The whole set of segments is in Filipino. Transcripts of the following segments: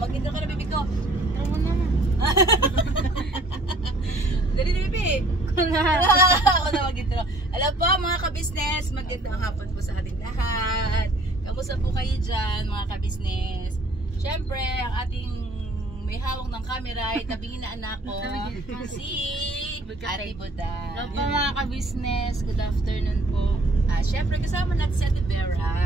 Mag-intro ka na, baby ko. Tara mo na. Dali na, baby. Ako na mag-intro. Alam po, mga ka-business, magandang hapon po sa ating lahat. Kamusta po kayo dyan, mga ka-business? Siyempre, ang ating may hawak ng camera ay tabingin na anak ko, si Ate Buda. Hello po mga ka-business. Good afternoon po. Siyempre, kasama natin si Ate Vera.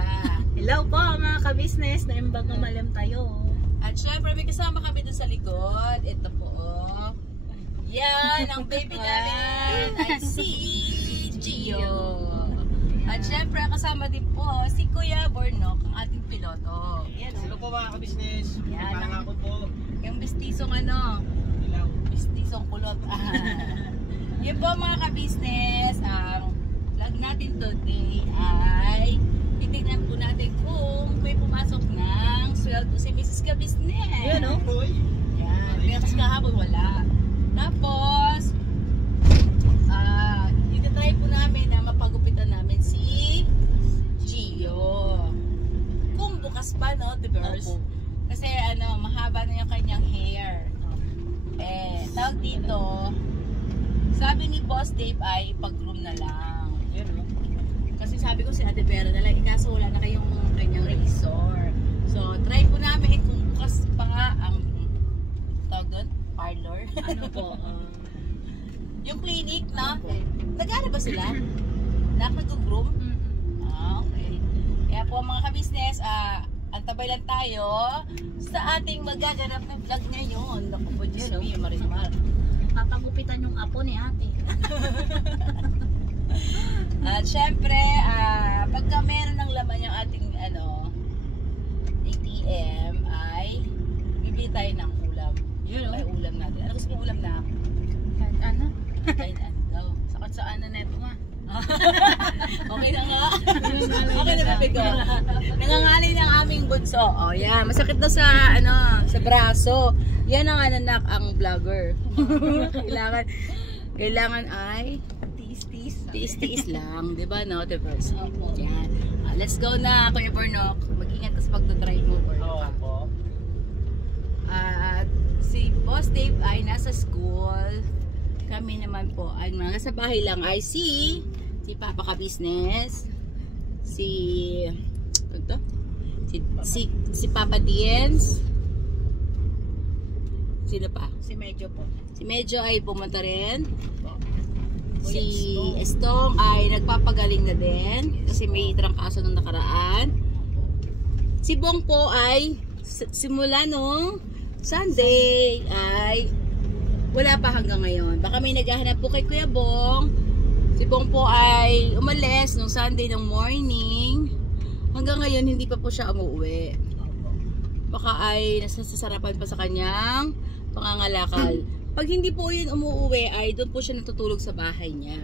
Hello po mga ka-business. Naimbag na malam tayo. At syempre may kasama kami doon sa likod. Ito po. Yan, ang baby namin ay si Gio. At syempre kasama din po si Kuya Bornok, ang ating piloto. Yan. Hello po mga ka-business. Yan. Pangako po. Yung bistisong ano, Ilaw. bistisong kulot. Yan po mga ka-business, ang vlog natin today ay titignan po natin kung may pumasok ng sweldo si Mrs. Ka-business. Yan o. Yan. Pero kasi kahapon wala. Tapos, itatry po namin na mapagupitan namin si Gio. Kung bukas pa, no, the birds. Kasi ano, mahaba na yung kanyang hair. Tawag dito, sabi ni Boss Dave ay ipag-groom na lang. Yan o. Kasi sabi ko si Ate Vera na lang, ikaso wala na kayong kanyang razor. So, try po namin kung bukas pa nga ang tawag doon, parlor. Ano po? Yung clinic, no? Nag-ano ba sila? Nag-groom? Okay. Kaya po mga ka-business, antabay lang tayo sa ating magaganap na vlog ngayon. Naku po, Diyos me, Marimar. Papagupitan yung apo ni ate. At syempre, pagka meron ng laman yung ating ATM ay bibili tayo ng ulam. Yun ay ulam natin. Ano gusto mong ulam na? Kahit ano? Kahit ano daw. Sakot sa ano neto nga. Okay na nga. Okay na ba, Pico? Nangangalay ng aming bunso. Oh, yan. Masakit na sa sa braso. Yan ang anak ang vlogger. Kailangan ay tiis-tiis lang, 'di ba, no? Yan. Let's go na, Kuya Bornok. Mag-ingat ka sa pagdadrive mo, Bornok. Opo. At si Boss Dave ay nasa school. Kami naman po ay mga sa bahay lang ay si Papa Ka-business, si Papa Diens, sino pa? Si Medyo po. Si Medyo ay pumunta rin. Si Estong ay nagpapagaling na din kasi may trangkaso nung nakaraan. Si Bong po ay simula nung Sunday ay wala pa hanggang ngayon. Baka may naghahanap po kay Kuya Bong. Si Bong po ay umalis nung Sunday ng morning. Hanggang ngayon hindi pa po siya umuwi. Baka ay nasasarapan pa sa kanyang pangangalakal. Pag hindi po yun umuwi ay doon po siya natutulog sa bahay niya.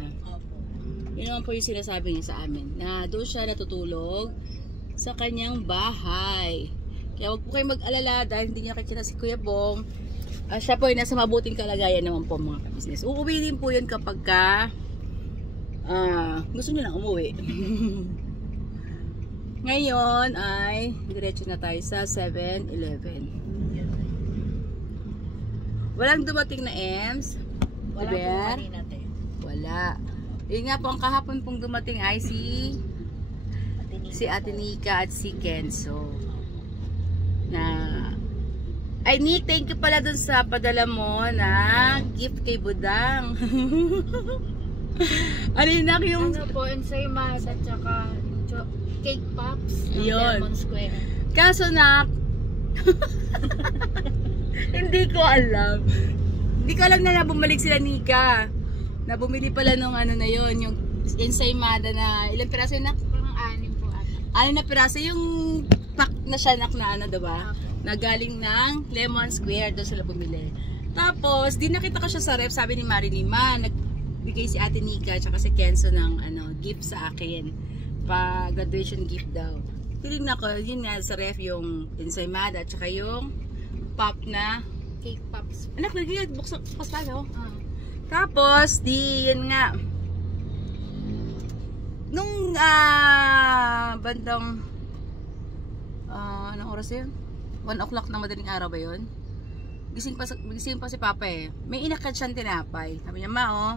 Yun naman po yung sinasabi niya sa amin. Na doon siya natutulog sa kanyang bahay. Kaya wag po kayo mag-alala dahil hindi niya kakita si Kuya Bong. Siya po ay nasa mabuting kalagayan naman po mga ka-business. Uuwi din po yun kapag gusto niyo lang umuwi. Ngayon ay diretso na tayo sa 7-Eleven. Walang dumating na EMS. Wala po kanina te. Wala. Yun nga po, ang kahapon pong dumating ay si Ate Nika at si Kenzo. Ay, Nick, thank you pala dun sa padala mo na gift kay Budang. Ano yung... Ano po, ensaymada at saka cake pops ng Yun. Lemon Square. Kaso na... Hindi ko alam. Hindi ko alam na bumalik sila Nika. Na bumili pala nung na yun, yung ensaymada na ilang piraso na? Parang 6 po ata. 6 na piraso yung pack na siya na diba? Na galing ng Lemon Square, doon sila bumili. Tapos, di nakita ko siya sa ref, sabi ni Marilima, nagbigay si Ate Nika at si Kenzo ng gift sa akin. Pa-graduation gift daw. Tinignan ko, yun nga sa ref yung ensaymada at saka yung pop na Cake pops. anak, lagi buksan pa no? Tapos, di yun nga nung bandang anong oras yun? 1 o'clock ng madaling araw ba yun? Gising pa si Papa eh. May inakad siyang tinapay. Sabi niya, Ma, oh.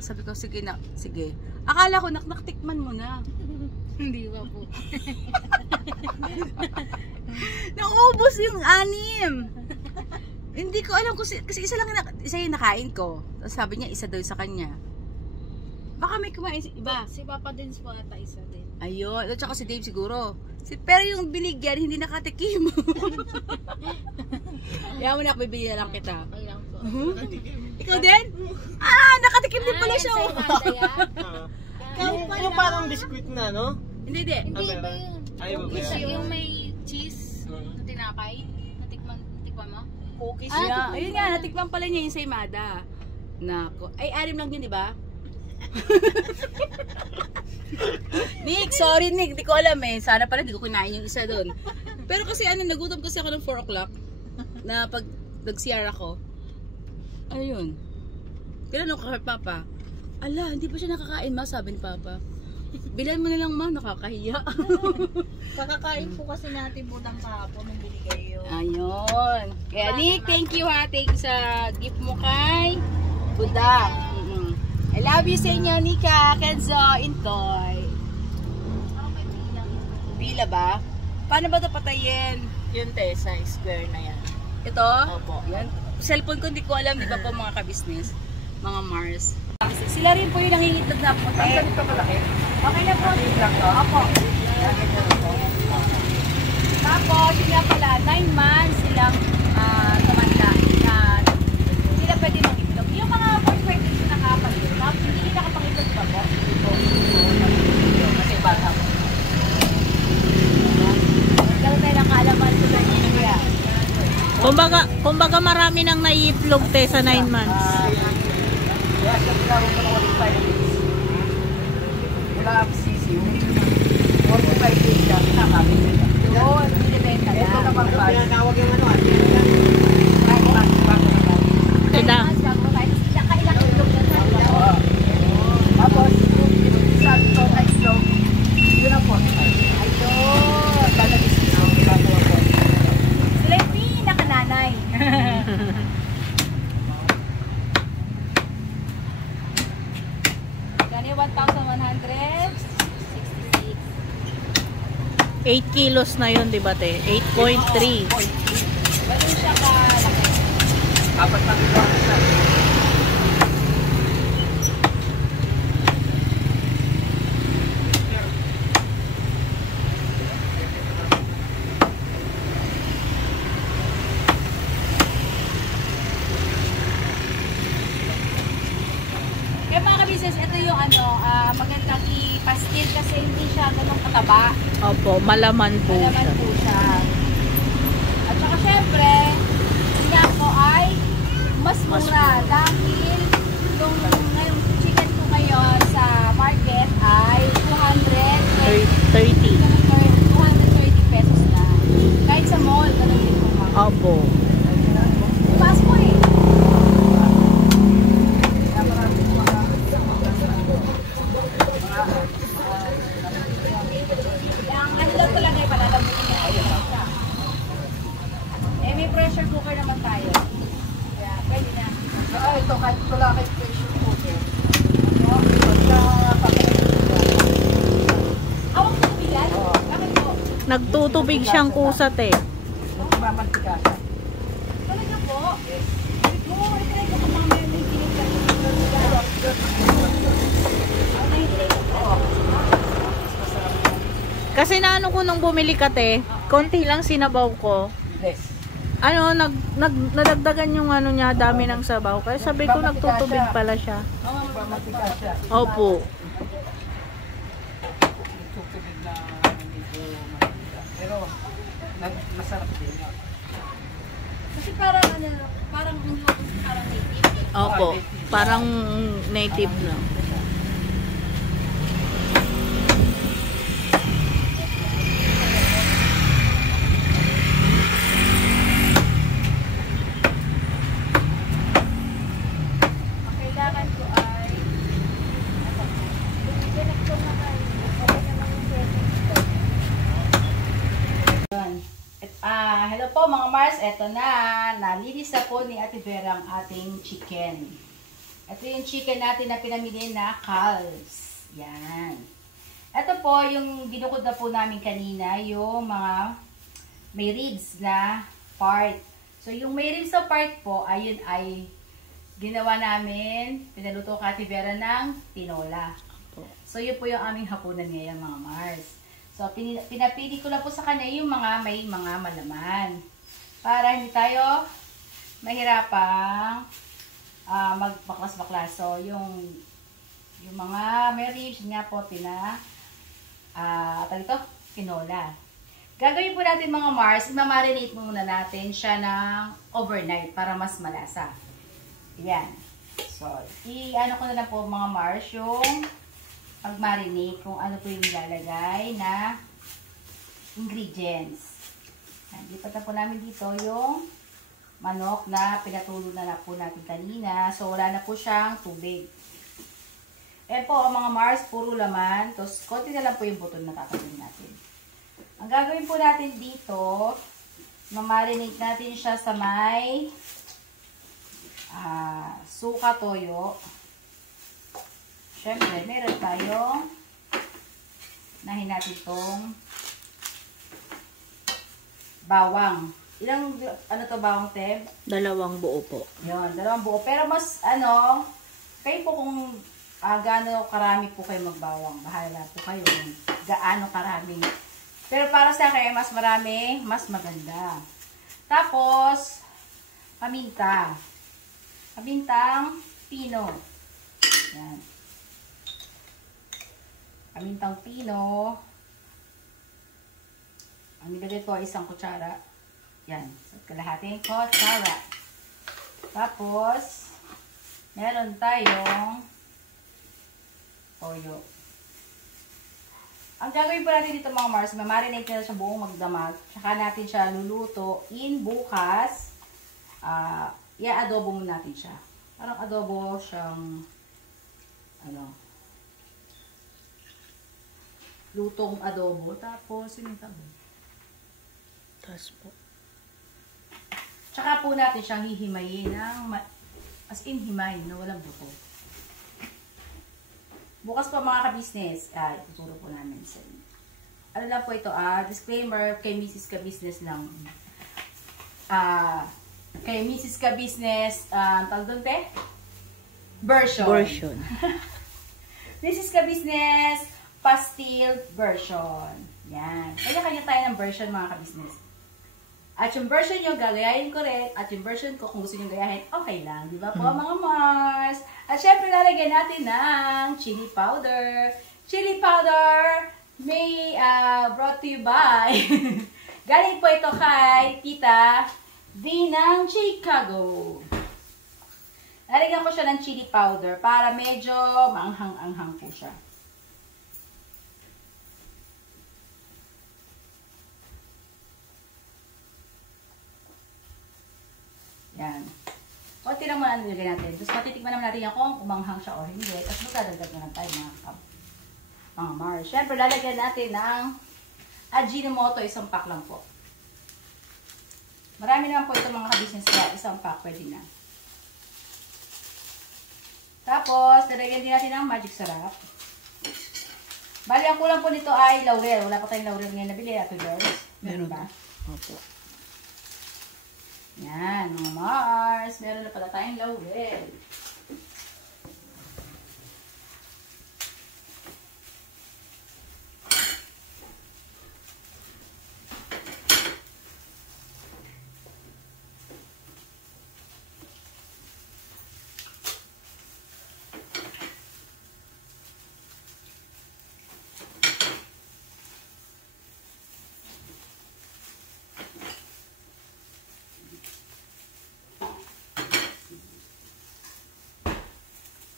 Sabi ko, sige na, sige. Akala ko, naktikman mo na. Hindi ba po? Naubos yung 6. Hindi ko alam kasi isa lang isa yung nakain ko. Tapos sabi niya, isa daw sa kanya. Baka may kumain iba. Si Papa din po ata isa din. Ayun. At saka si Dave siguro. Pero yung binigyan, hindi nakatikim. Kaya mo na, bibili na lang kita. Okay lang po. Ikaw din? Nakatikim din pala siya. Yung parang biskuit na, no? Hindi. Hindi ba yun? Ay, ba Isa yun? yung may cheese na tinapay. Natikman mo? Cookies. Ayun nga, natikman pala niya yung sa Imada. Nako. Ay, 6 lang yun, di ba? Nick, sorry Nick, di ko alam eh. Sana pala di ko kinain yung isa doon. Pero kasi nagutom kasi ako ng 4 o'clock na pag nag-CR ako. Ayun. Pinanong ko kay Papa. Ala, hindi pa siya nakakain, Ma, sabi ni Papa. Bilan mo nilang, Ma, nakakahiya. Kakakain po kasi natin budang kahapon nung binigay yun. Ayun. Kaya Nick, thank you ha. Thank you sa gift mo kay Budang. I love you sa inyo, Nika, Kenzo, Intoy. Pila ba? Paano ba ito patayin? Yun te, sa square na yan. Ito? Opo. Yan. Cellphone ko, hindi ko alam, di ba po mga kabisnes? Mga Mars. Sila rin po yung nangingitlog na puti. Ang ganito malaki. Okay na po. Lang to. Opo. Tapos, yun nga pala, 9 months silang tumanda na sila pwede mangitlog. Yung mga 45 days na nakapagod, hindi nakapangitlog ba po? Kasi bata po. Ikaw tayo nakaalaman ko lang yun kuya. Kumbaga marami nang naiiplog te sa 9 months. Kaya siya tinawag ko ng 45 days. Wala ang sisiw. 45 days siya, kinakapit nila. Yun, binibenta na. Ito naman ba? Tinatawag yung ano, Ida. Nakailang itlog na tayo. tapos, sabi ko na itlog, yun ang 45. Ayun. Bala ni sisiw, ginagawa ko. Sila yung pinakananay. Gani 1,166. 8 kilos na yun, di ba te? 8.3. Ganun siya kalaki. Apat na bigla ko siya. Kaya mga kabisnes, ito yung magandang i-pastil kasi hindi siya ganun kataba. Opo, malaman po Malaman siya. po siya. At saka syempre, niya ko ay mas mura dahil yung chicken ko ngayon sa market ay 230 pesos na. Kahit sa mall, ganun din po mga. Opo. Tumaas po eh. Ang ano lang talaga ay palalamunin na ayun siya. Eh may pressure cooker naman tayo. Kaya pwede na. Ito, kahit wala kay pressure cooker. Awang tubigan? Bakit po? Nagtutubig siyang kusa te. Mamantika siya. Talaga po? Oo, i-try ko kung mamaya may tinignan. Kasi naano ko nung bumili ka te, konti lang sinabaw ko. Yes. Ano, nadagdagan yung ano niya, dami ng sabaw. Kaya sabi ko nagtutubig pala siya. Mamantika siya. Opo. Tutubig na medyo mamantika. Pero, masarap din. Kasi parang parang native. Opo. Parang native na. Kailangan ko ay ganito na kayo. Okay naman yung settings ko. Hello Hello po mga Mars, eto na. Nalinis na po ni Ate Vera ang ating chicken. Ito yung chicken natin na pinamili na calves. Yan. Ito po yung binukod na po namin kanina, yung mga may ribs na part. So yung may ribs na part po, ayun ay ginawa namin, pinaluto ka Ate Vera ng tinola. So yun po yung aming hapunan ngayon mga Mars. So, pinapili ko lang po sa kanya yung mga may mga malaman. Para hindi tayo mahirapang magbaklas-baklas. So, yung mga may ribs nga po, tinola. Gagawin po natin mga Mars, imamarinate muna natin siya ng overnight para mas malasa. Yan. So, i-ano ko na lang po mga Mars yung pag-marinate kung ano po yung nilalagay na ingredients. Lipat na po namin dito yung manok na pinatulo na po natin kanina. So, wala na po siyang tubig. Eh po, mga Mars, puro laman. Tapos, konti na lang po yung buton na tatawin natin. Ang gagawin po natin dito, mamarinate natin siya sa may suka toyo. Siyempre, meron tayong nahin natin itong bawang. Ilang, bawang, Teb? 2 buo po. Yun, 2 buo. Pero mas, kayo po kung gaano karami po kayo magbawang. Bahala po kayo kung gaano karami. Pero para sa akin, mas marami, mas maganda. Tapos, paminta. Pamintang pino. Yan. Pamintang pino. Ang nilagay ko ay 1 kutsara. Yan. So, kalahating kutsara. Tapos, meron tayong toyo. Ang gagawin po natin dito mga Mars, mamarinate na siya buong magdamag. Tsaka natin siya luluto in bukas. I-adobo mo natin siya. Parang adobo siyang lutong adobo. Tapos, yun yung tabo. Tapos po. Tsaka po natin siyang hihimayin ng as in himayin na walang buto. Bukas pa mga ka-business, ituturo po namin sa inyo. Ano lang po ito, disclaimer kay Mrs. Ka-Business lang. Kay Mrs. Ka-Business, tawag doon te? Version. Mrs. Ka-Business, pastel version. Yan. Kanya-kanya tayo ng version mga ka-business. At yung version nyo, gagayahin ko rin. At yung version ko, kung gusto nyo gayahin, okay lang. Diba po mga Mars? At syempre, lalagyan natin ng chili powder. Chili powder may brought to you by galing po ito kay Tita D ng Chicago. Lalagyan ko siya ng chili powder para medyo maanghang-anghang po siya. Yan. Konti lang muna nilagay natin. Tapos matitikman naman natin yan kung umanghang siya o hindi. Tapos magdadagdag na lang tayo mga Mars. Siyempre, lalagyan natin ng Ajinomoto, 1 pack lang po. Marami naman po ito mga ka-business kaya 1 pack pwede na. Tapos, lalagyan din natin ng magic sarap. Bali, ang kulang po nito ay laurel. Wala pa tayong laurel ngayon nabili. Ito, girls. Meron ba? Opo. Yan, mga Mars. Meron na pala tayong laurel.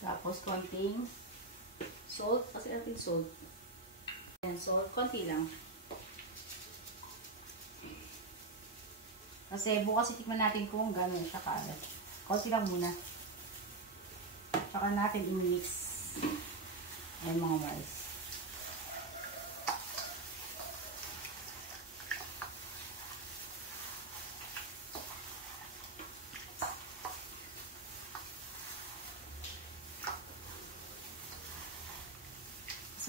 Tapos, konting salt. Kasi natin salt. Ayan, salt. Konti lang. Kasi bukas itikman natin kung gano'n siya kaalat. Konti lang muna. Tsaka natin i-mix. Ayan mga Mars.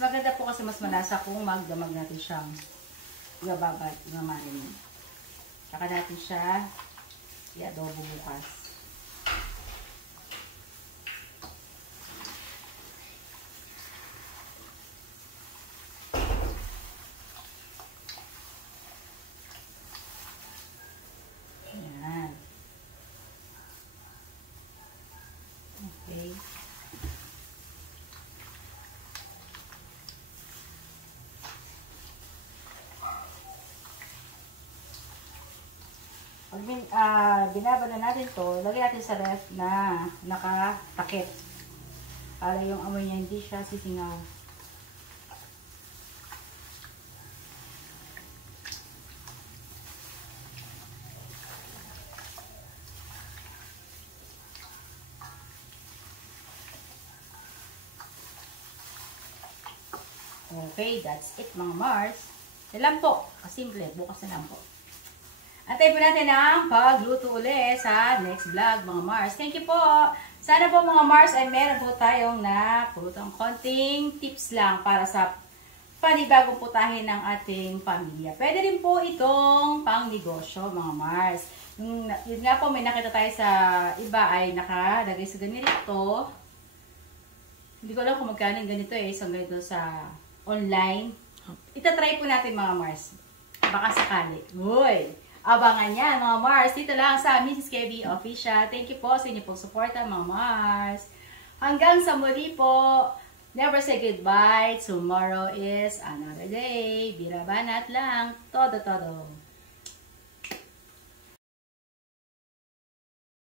maganda po kasi mas malasa kung magdamag natin siyang ibababa at imamarin. Saka natin siya i-adobo bukas. Ayan. Okay. Pag binaba na natin to, lagyan natin sa ref na nakatakip. Para yung amoy niya hindi siya sisingaw. Okay, that's it mga Mars. Yan lang po. Kasimple. Bukas na lang po. Antay po natin ang pagluto ulit sa next vlog mga Mars. Thank you po. Sana po mga Mars ay meron po tayong napulutang konting tips lang para sa panibagong putahin ng ating pamilya. Pwede rin po itong pang negosyo mga Mars. Yun nga po, may nakita tayo sa iba ay nakalagay sa ganito. Hindi ko alam kung magkano yung ganito isang ganito sa online. Itatry po natin mga Mars. Baka sakali. Uy! Abangan yan mga Mars. Dito lang sa Mrs. KB Official. Thank you po sa inyo pong suporta mga Mars. Hanggang sa muli po. Never say goodbye. Tomorrow is another day. Birabanat lang. Todo.